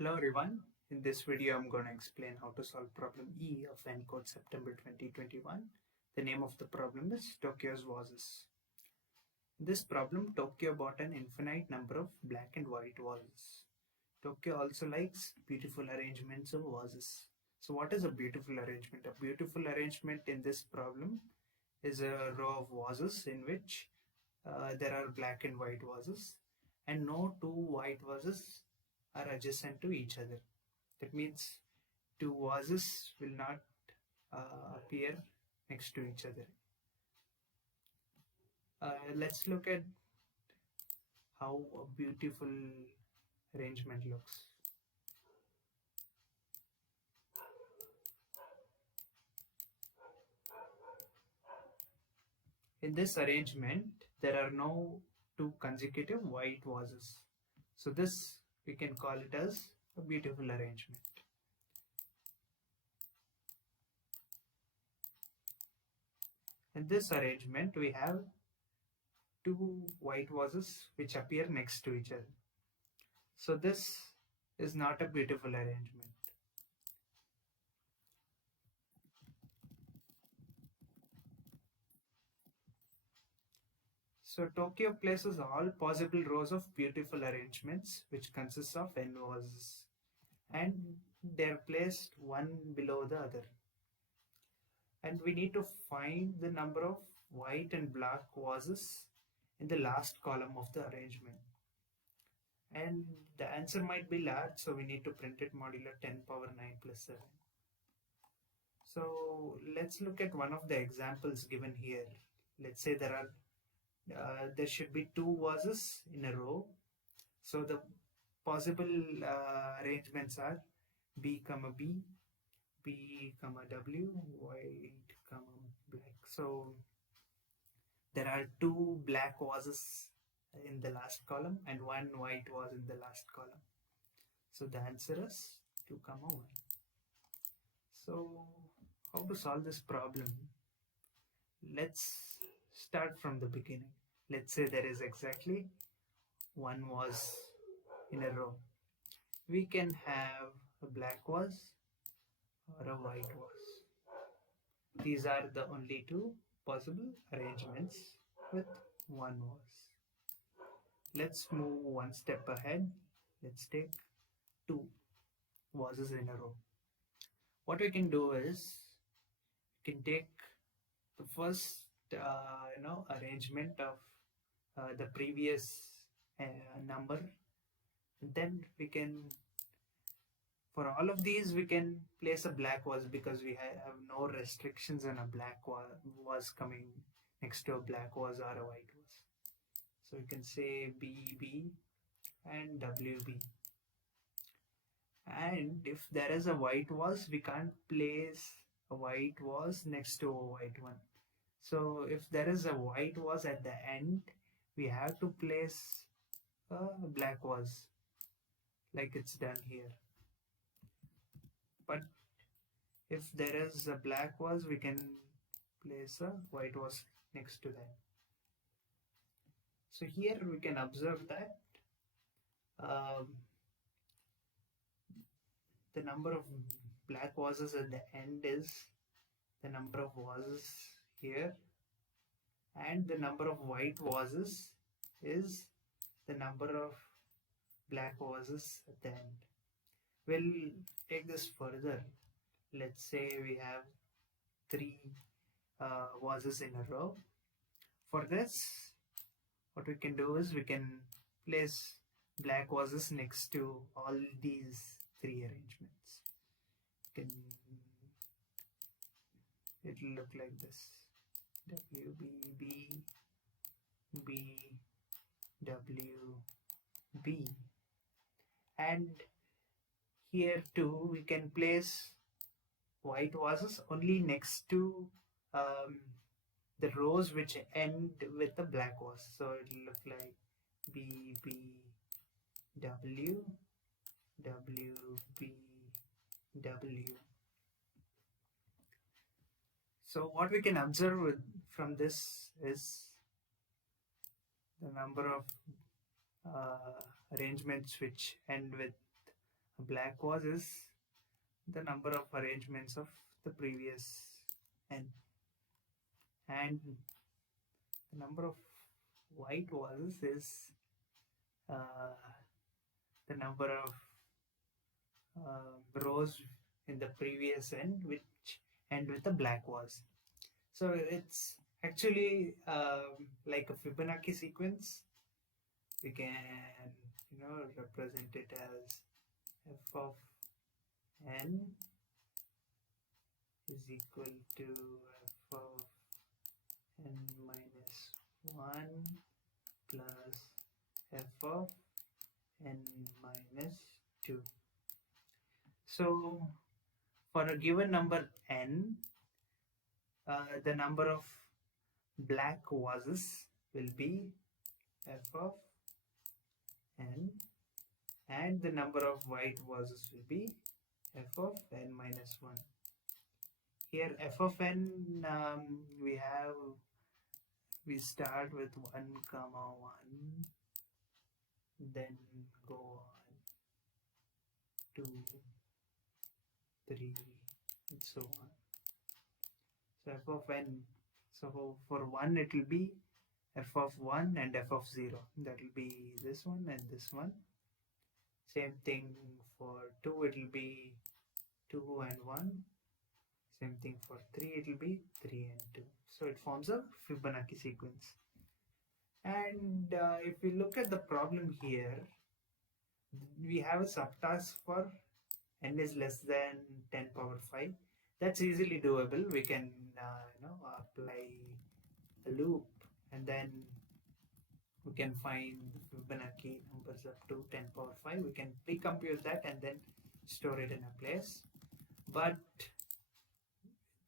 Hello everyone. In this video I'm going to explain how to solve problem E of ENCODE September 2021. The name of the problem is Tokyo's Vases. In this problem, Tokyo bought an infinite number of black and white vases. Tokyo also likes beautiful arrangements of vases. So what is a beautiful arrangement? A beautiful arrangement in this problem is a row of vases in which there are black and white vases and no two white vases are adjacent to each other. That means two vases will not appear next to each other. Let's look at how a beautiful arrangement looks. In this arrangement, there are no two consecutive white vases. So this we can call it as a beautiful arrangement. In this arrangement, we have two white vases which appear next to each other. So this is not a beautiful arrangement. So Tokyo places all possible rows of beautiful arrangements which consists of n vases and they're placed one below the other. And we need to find the number of white and black vases in the last column of the arrangement. And the answer might be large, so we need to print it modulo 10 power 9 plus 7. So let's look at one of the examples given here. Let's say there should be two vases in a row. So the possible arrangements are B comma B, B comma W, white comma black. So there are two black vases in the last column and one white vase in the last column. So the answer is 2 comma 1. So how to solve this problem? Let's start from the beginning. Let's say there is exactly one vase in a row. We can have a black vase or a white vase. These are the only two possible arrangements with one vase. Let's move one step ahead. Let's take two vases in a row. What we can do is we can take the first arrangement of the previous number. Then we can, for all of these, we can place a black vase because we have no restrictions on a black vase coming next to a black vase or a white vase. So we can say BB and WB. And if there is a white vase, we can't place a white vase next to a white one. So if there is a white vase at the end, we have to place a black vase like it's done here. But if there is a black vase, we can place a white vase next to that. So here we can observe that the number of black vases at the end is the number of vases here, and the number of white vases is the number of black vases at the end. We'll take this further. Let's say we have three vases in a row. For this, what we can do is we can place black vases next to all these three arrangements. It'll look like this: WB, B, W, B. And here too we can place white vases only next to the rows which end with the black vase. So it will look like B, B, W, W, B, W. So what we can observe from this is the number of arrangements which end with A black vase is the number of arrangements of the previous n, and the number of white vases is uh, the number of rows in the previous n which end with a black vase. So it's actually like a Fibonacci sequence. We can represent it as f of n is equal to f of n minus 1 plus f of n minus 2. So for a given number n, the number of black vases will be f of n, and the number of white vases will be f of n minus 1. Here f of n, we start with 1 comma 1, then go on 2, 3, and so on. So f of n, so for 1 it will be f of 1 and f of 0. That will be this one and this one. Same thing for 2, it will be 2 and 1. Same thing for 3, it will be 3 and 2. So it forms a Fibonacci sequence. And if we look at the problem here, we have a subtask for n is less than 10 power 5. That's easily doable. We can apply a loop, and then we can find Fibonacci numbers up to 10 power 5. We can pre-compute that and then store it in a place. But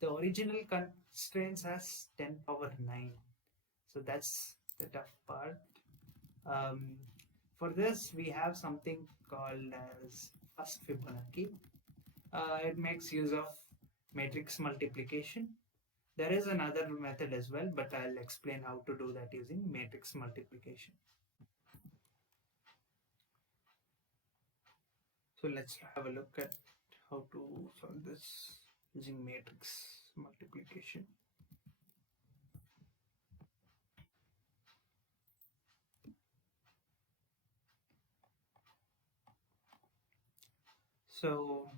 the original constraints has 10 power 9. So that's the tough part. For this, we have something called as first Fibonacci. It makes use of matrix multiplication. There is another method as well, but I'll explain how to do that using matrix multiplication. So let's have a look at how to solve this using matrix multiplication. So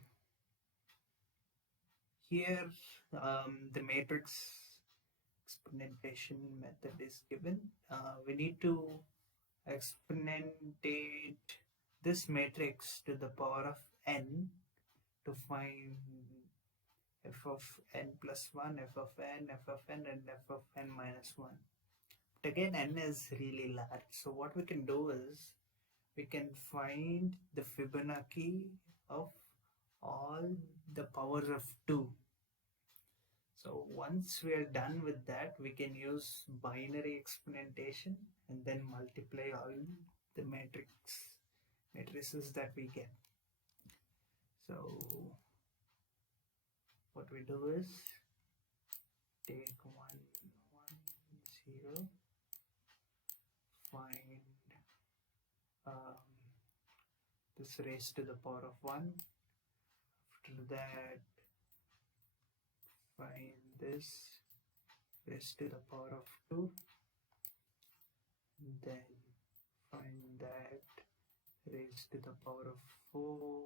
here the matrix exponentation method is given. We need to exponentate this matrix to the power of n to find f of n plus 1, f of n, f of n, and f of n minus 1. But again, n is really large. So what we can do is we can find the Fibonacci of all the powers of 2. So once we are done with that, we can use binary exponentation and then multiply all the matrices that we get. So what we do is take 1, 1, 0, find this raised to the power of 1. After that, find this raised to the power of 2. Then find that raised to the power of 4,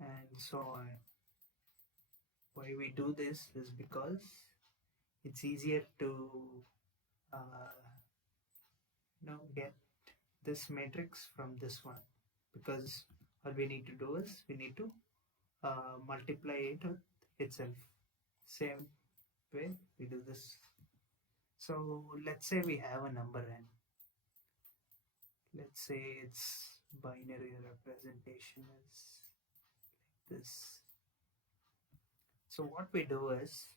and so on. Why we do this is because it's easier to get this matrix from this one, because all we need to do is we need to multiply it with itself. Same way we do this. So let's say we have a number n. Let's say its binary representation is like this. So what we do is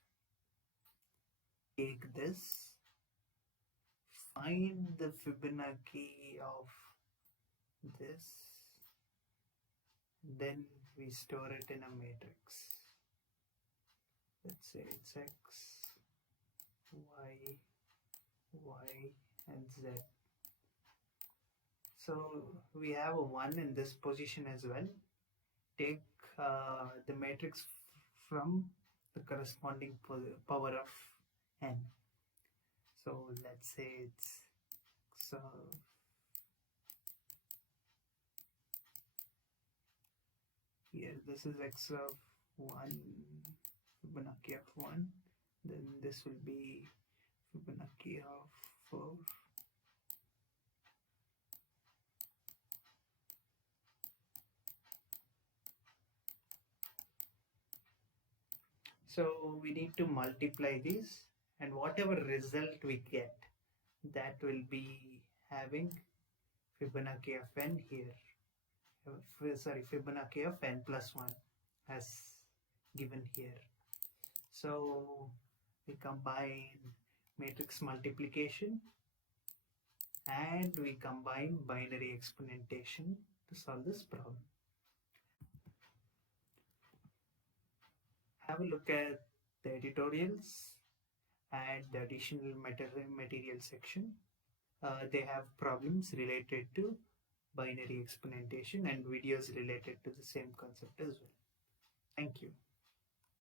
take this, find the Fibonacci of this, then we store it in a matrix. Let's say it's x, y, y, and z. So we have a 1 in this position as well. Take the matrix from the corresponding power of n. So let's say it's so here this is x of 1, Fibonacci of 1, then this will be Fibonacci of 4. So we need to multiply these, and whatever result we get, that will be having Fibonacci of n here. Sorry, Fibonacci of n plus 1 as given here. So we combine matrix multiplication and we combine binary exponentation to solve this problem. Have a look at the editorials and the additional material section. They have problems related to binary exponentation and videos related to the same concept as well. Thank you.